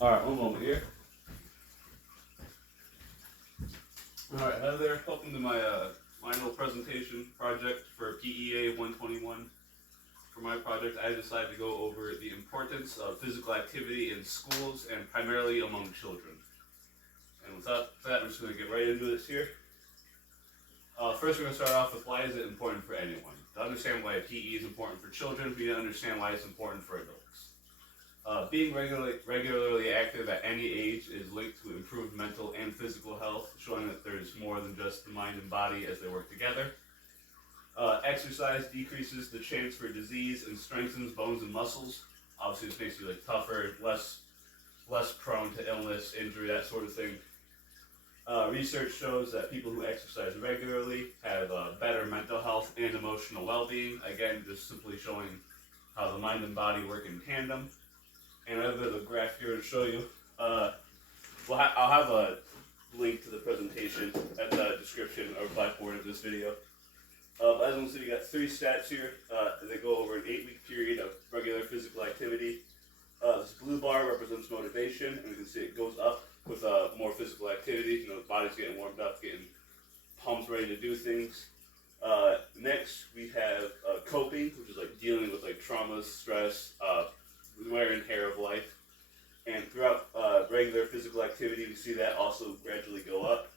Alright, one moment here. Alright, hello there. Welcome to my final presentation project for PEA 121. For my project, I decided to go over the importance of physical activity in schools and primarily among children. And without that, I'm just going to get right into this here. First, we're going to start off with why is it important for anyone. To understand why PE is important for children, we need to understand why it's important for adults. Being regularly active at any age is linked to improved mental and physical health, showing that there's more than just the mind and body as they work together. Exercise decreases the chance for disease and strengthens bones and muscles. Obviously, this makes you tougher, less prone to illness, injury, that sort of thing. Research shows that people who exercise regularly have better mental health and emotional well-being. Again, just simply showing how the mind and body work in tandem. And I have a bit of a graph here to show you. I'll have a link to the presentation at the description or blackboard of this video. As you can see, we got three stats here. They go over an 8-week period of regular physical activity. This blue bar represents motivation, and you can see it goes up with more physical activity. The body's getting warmed up, getting pumped, ready to do things. Next, we have coping, which is dealing with traumas, stress, wear and tear of life. And throughout regular physical activity, we see that also gradually go up.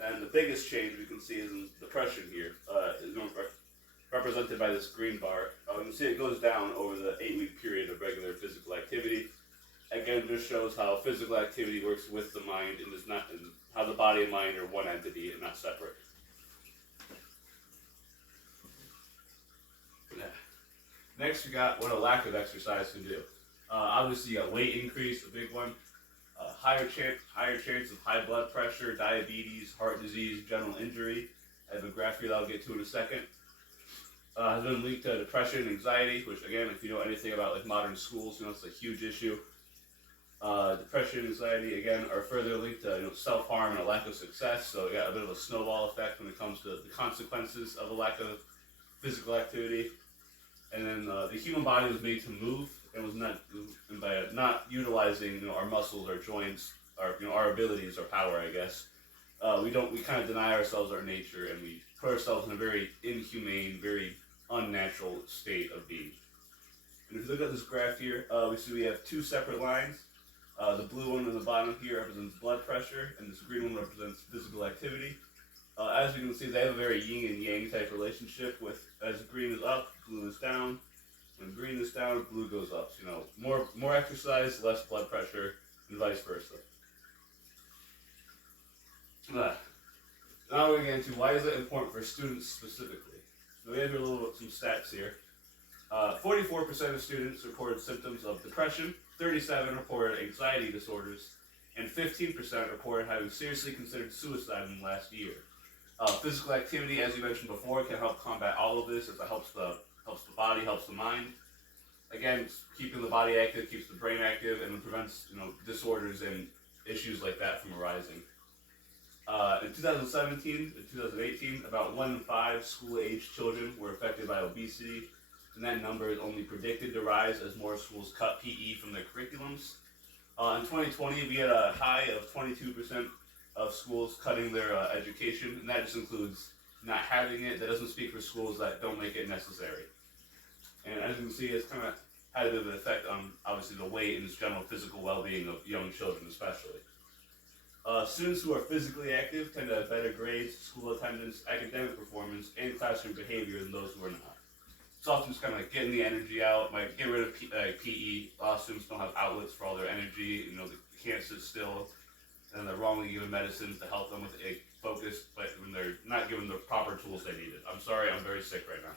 And the biggest change we can see is in depression here, represented by this green bar. You can see it goes down over the 8-week period of regular physical activity. Again, it just shows how physical activity works with the mind and how the body and mind are one entity and not separate. Next, we got what a lack of exercise can do. Obviously, you got weight increase, a big one. Higher chance of high blood pressure, diabetes, heart disease, general injury. I have a graph here that I'll get to in a second. Has been linked to depression and anxiety, which again, if you know anything about modern schools, it's a huge issue. Depression and anxiety, again, are further linked to self-harm and a lack of success. So you got a bit of a snowball effect when it comes to the consequences of a lack of physical activity. And then the human body was made to move and was not utilizing our muscles, our joints, our abilities, our power, I guess. We kind of deny ourselves our nature, and we put ourselves in a very inhumane, very unnatural state of being. And if you look at this graph here, we see we have two separate lines. The blue one on the bottom here represents blood pressure, and this green one represents physical activity. As you can see, they have a very yin and yang type relationship with, as green is up, blue is down. When green is down, blue goes up. So, more exercise, less blood pressure, and vice versa. Now we're going to get into why is it important for students specifically. So we have here some stats here. 44% of students reported symptoms of depression, 37% reported anxiety disorders, and 15% reported having seriously considered suicide in the last year. Physical activity, as you mentioned before, can help combat all of this as it helps the body, helps the mind. Again, keeping the body active keeps the brain active and prevents disorders and issues like that from arising. In 2017 and 2018, about 1 in 5 school-aged children were affected by obesity, and that number is only predicted to rise as more schools cut PE from their curriculums. In 2020, we had a high of 22% of schools cutting their education, and that just includes not having it. That doesn't speak for schools that don't make it necessary. And as you can see, it's kind of had a bit of an effect on, obviously, the weight and just general physical well-being of young children especially. Students who are physically active tend to have better grades, school attendance, academic performance, and classroom behavior than those who are not. It's often just kind of getting the energy out, get rid of PE. A lot of students don't have outlets for all their energy, they can't sit still, and they're wrongly given medicines to help them with a focus, but when they're not given the proper tools they needed. I'm sorry, I'm very sick right now.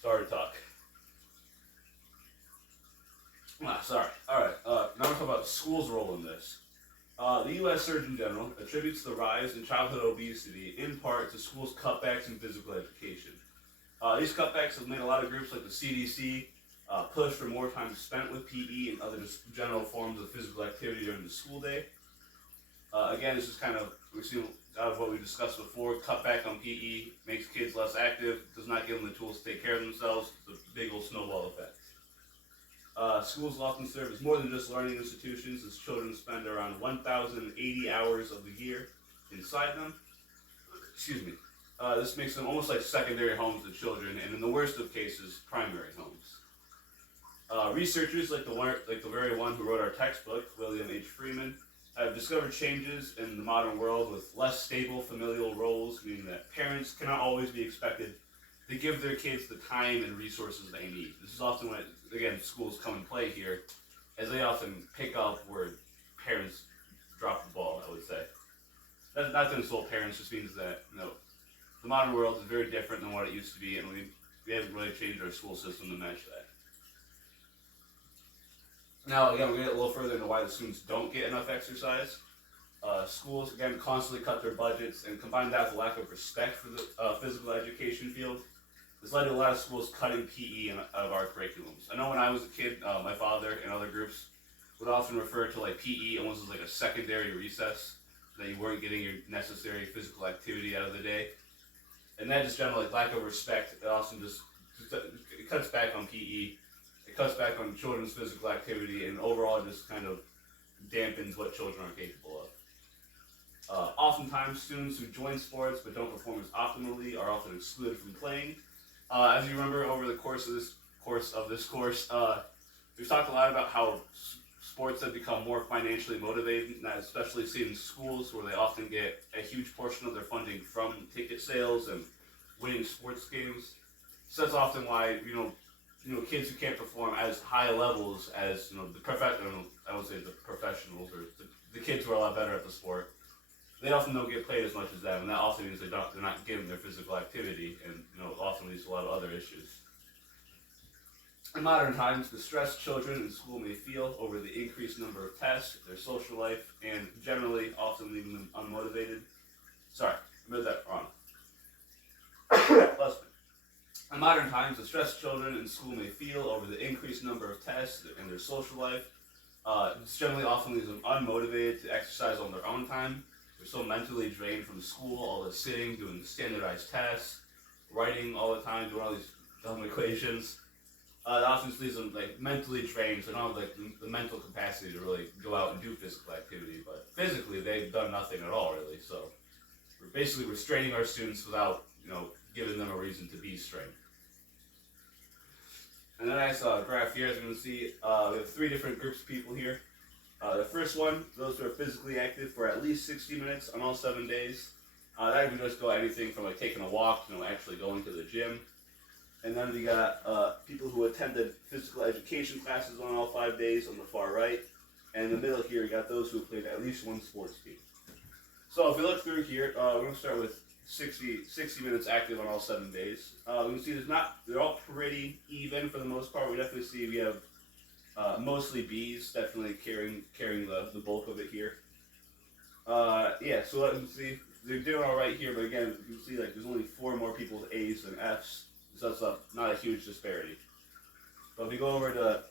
Sorry to talk. Sorry. Alright, now we're talking about the school's role in this. The U.S. Surgeon General attributes the rise in childhood obesity in part to schools' cutbacks in physical education. These cutbacks have made a lot of groups like the CDC push for more time spent with PE and other just general forms of physical activity during the school day. Again, this is we've seen out of what we discussed before, cut back on PE, makes kids less active, does not give them the tools to take care of themselves. It's a big old snowball effect. Schools often serve as more than just learning institutions, as children spend around 1,080 hours of the year inside them. Excuse me. This makes them almost like secondary homes to children, and in the worst of cases, primary homes. Researchers like the very one who wrote our textbook, William H. Freeman, have discovered changes in the modern world with less stable familial roles, meaning that parents cannot always be expected to give their kids the time and resources they need. This is often when, again, schools come and play here, as they often pick up where parents drop the ball, I would say. That's not to insult parents, just means that, the modern world is very different than what it used to be, and we haven't really changed our school system to match that. Now, again, we're going to get a little further into why the students don't get enough exercise. Schools, again, constantly cut their budgets, and combine that with a lack of respect for the physical education field. This led to a lot of schools cutting PE out of our curriculums. I know when I was a kid, my father and other groups would often refer to like PE almost as like a secondary recess, that you weren't getting your necessary physical activity out of the day. And that just generally, like, lack of respect, it also it cuts back on PE. It cuts back on children's physical activity, and overall just kind of dampens what children are capable of. Oftentimes, students who join sports but don't perform as optimally are often excluded from playing. As you remember, over the course of this course, we've talked a lot about how sports have become more financially motivated, and that especially seen in schools where they often get a huge portion of their funding from ticket sales and winning sports games. So that's often why kids who can't perform as high levels as I would say the professionals or the kids who are a lot better at the sport, they often don't get played as much as them, and that often means they're not getting their physical activity, and often leads to a lot of other issues. In modern times, the stress children in school may feel over the increased number of tests, their social life, and generally often leaving them unmotivated. Sorry, I read that wrong. In modern times, the stress children in school may feel over the increased number of tests and their social life, this generally often leaves them unmotivated to exercise on their own time. They're so mentally drained from school, all the sitting, doing standardized tests, writing all the time, doing all these dumb equations. It often leaves them mentally drained, so they don't have the mental capacity to really go out and do physical activity. But physically, they've done nothing at all, really. So we're basically restraining our students without giving them a reason to be strained. And then I saw a graph here, as you can see, we have 3 different groups of people here. The first one, those who are physically active for at least 60 minutes on all 7 days. That can just go anything from taking a walk, actually going to the gym. And then we got people who attended physical education classes on all 5 days on the far right. And in the middle here, we got those who played at least one sports team. So if we look through here, we're going to start with 60 minutes active on all 7 days. We can see they're all pretty even for the most part. We definitely see we have mostly B's, definitely carrying the bulk of it here. So you can see they're doing all right here, but again, you can see there's only 4 more people with A's than F's, so that's not a huge disparity. But if we go over to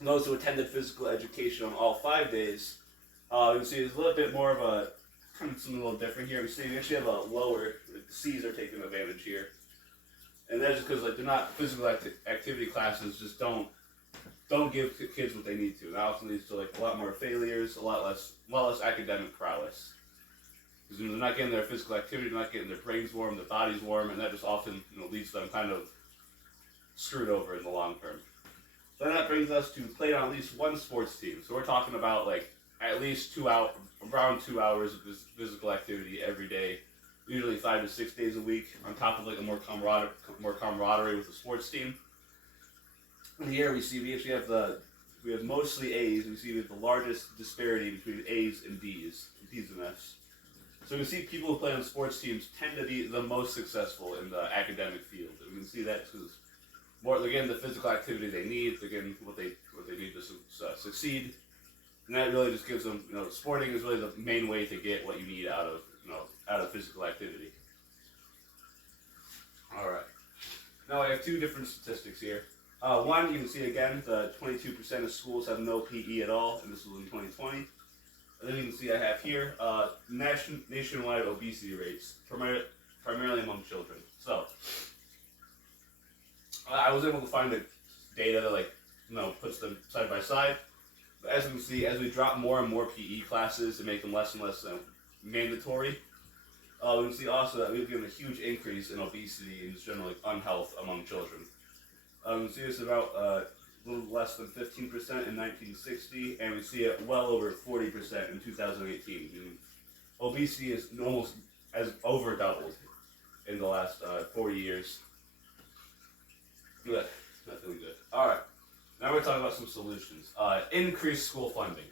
those who attended physical education on all 5 days, you can see there's a little bit more of a something a little different here. We actually have a lower, the C's are taking advantage here. And that's just because they're not physical activity classes, just don't give kids what they need to. That often leads to a lot more failures, a lot less academic prowess. Because they're not getting their physical activity, they're not getting their brains warm, their bodies warm, and that just often leads to them kind of screwed over in the long term. So then that brings us to play on at least one sports team. So we're talking about at least around 2 hours of physical activity every day, usually 5 to 6 days a week, on top of a more camaraderie with the sports team. And here we actually have mostly A's. We see the largest disparity between A's and D's and F's. So we see people who play on sports teams tend to be the most successful in the academic field. And we can see that because they're getting the physical activity they need, they're getting what they need to succeed. And that really just gives them, sporting is really the main way to get what you need out of physical activity. All right. Now I have 2 different statistics here. One, you can see again, the 22% of schools have no PE at all, and this was in 2020. And then you can see I have here nationwide obesity rates, primarily among children. So I was able to find the data that puts them side by side. But as we can see, as we drop more and more PE classes and make them less and less mandatory, we can see also that we've given a huge increase in obesity and just general unhealth among children. You can see it's about a little less than 15% in 1960, and we see it well over 40% in 2018. And obesity is almost as over doubled in the last 40 years. Good, not doing good. All right, now we're talking about some solutions. Increase school funding.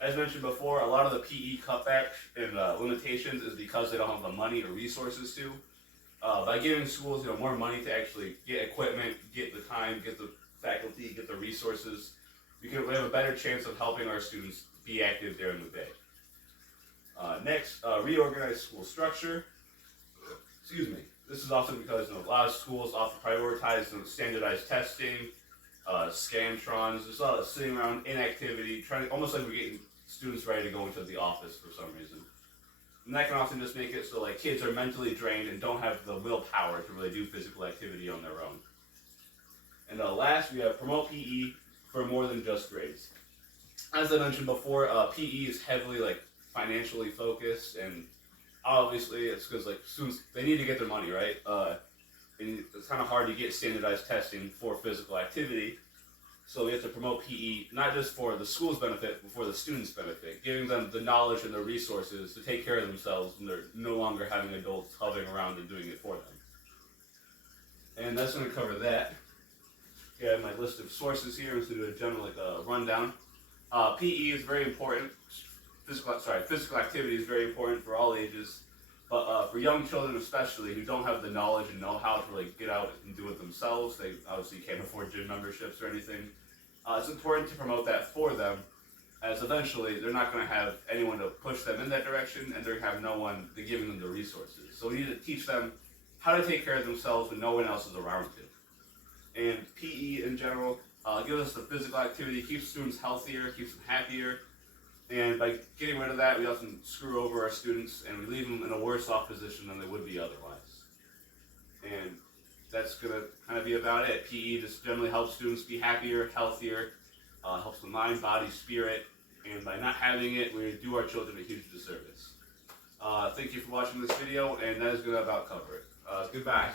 As mentioned before, a lot of the PE cutbacks and limitations is because they don't have the money or resources to. By giving schools more money to actually get equipment, get the time, get the faculty, get the resources, we have a better chance of helping our students be active during the day. Next, reorganize school structure. Excuse me. This is often because a lot of schools often prioritize standardized testing, scantrons. There's a lot of sitting around, inactivity, almost like we're getting students ready to go into the office for some reason. And that can often just make it so kids are mentally drained and don't have the willpower to really do physical activity on their own. And last, we have promote PE for more than just grades. As I mentioned before, PE is heavily financially focused, and obviously it's because students, they need to get their money, right? And it's kind of hard to get standardized testing for physical activity. So we have to promote PE, not just for the school's benefit, but for the students' benefit, giving them the knowledge and the resources to take care of themselves when they're no longer having adults hovering around and doing it for them. And that's going to cover that. I have my list of sources here. I'm just going to do a general rundown. PE is very important. Physical activity is very important for all ages. But for young children especially, who don't have the knowledge and know-how to really get out and do it themselves, they obviously can't afford gym memberships or anything, it's important to promote that for them, as eventually they're not going to have anyone to push them in that direction, and they're going to have no one to giving them the resources. So we need to teach them how to take care of themselves when no one else is around to. And PE in general gives us the physical activity, keeps students healthier, keeps them happier. And by getting rid of that, we often screw over our students and we leave them in a worse off position than they would be otherwise. And that's going to kind of be about it. PE just generally helps students be happier, healthier, helps the mind, body, spirit. And by not having it, we do our children a huge disservice. Thank you for watching this video, and that is going to about cover it. Goodbye.